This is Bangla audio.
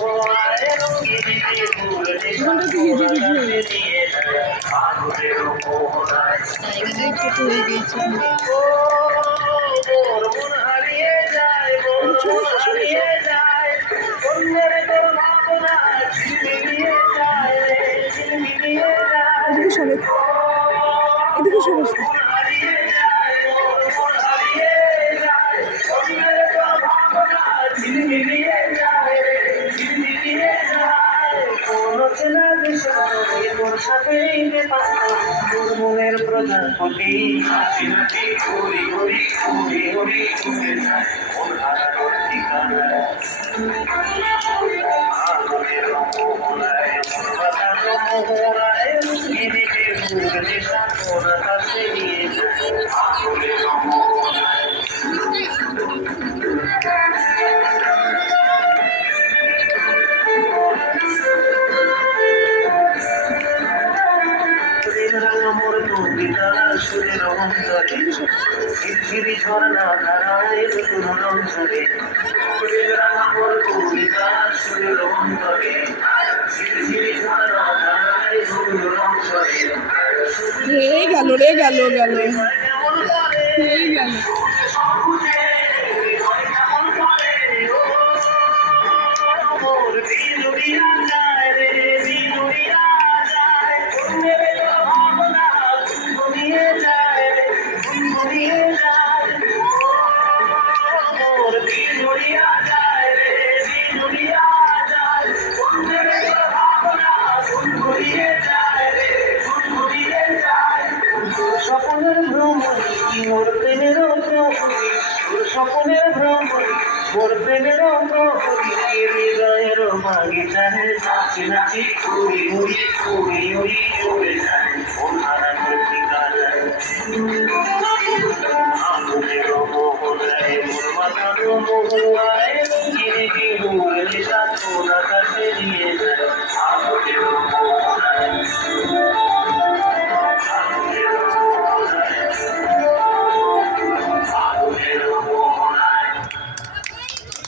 জায়গাটাই ছোট হয়ে গিয়েছে। এদিকে সরে, এদিকে সরে, মনের প্রজাপতি ঘুরি ঘুরি ঘুরি ঘুরি ঘুরে যায় মন হারানোর ঠিকানা আগুনের মোহনায় মন বাঁধানো মোহনায় এদিকে ঘুরলে সাগর কাছে নিয়ে যায় আগুনের মোহনায় মোর কবিতা সুরের অন্তরে ঝিরি ঝর্ণা ধারায় নতুন রং ঝরে মোর কবিতা সুরের অন্তরে ঝিরি ঝর্ণা ধারায় নতুন রং ঝরে গেল রে, গেল গেল, গেল। মোর বিলুড়িয়া যায় রে বিলুড়িয়া যায় মেরে ভাবনা ঘুমিয়ে যায় রে ঘুমিয়ে যায় মোর বিলুড়িয়া যায় রে বিলুড়িয়া যায় মেরে ভাবনা ঘুমিয়ে যায় রে ঘুমিয়ে যায় স্বপ্নের ভ্রমণী মোর প্রেমের প্রহরী স্বপ্নের ভ্রমণী মোর প্রেমের প্রহরী হৃদয়ের বাগিচায় নাচি নাচি ঘুরি ঘুরি ঘুরি ঘুরি ঘুরে যায় মন হারানোর ঠিকানায় আগুনের মোহনায় মোর মাথার মোহনায় গিরি গিরি ঘুরে সাথে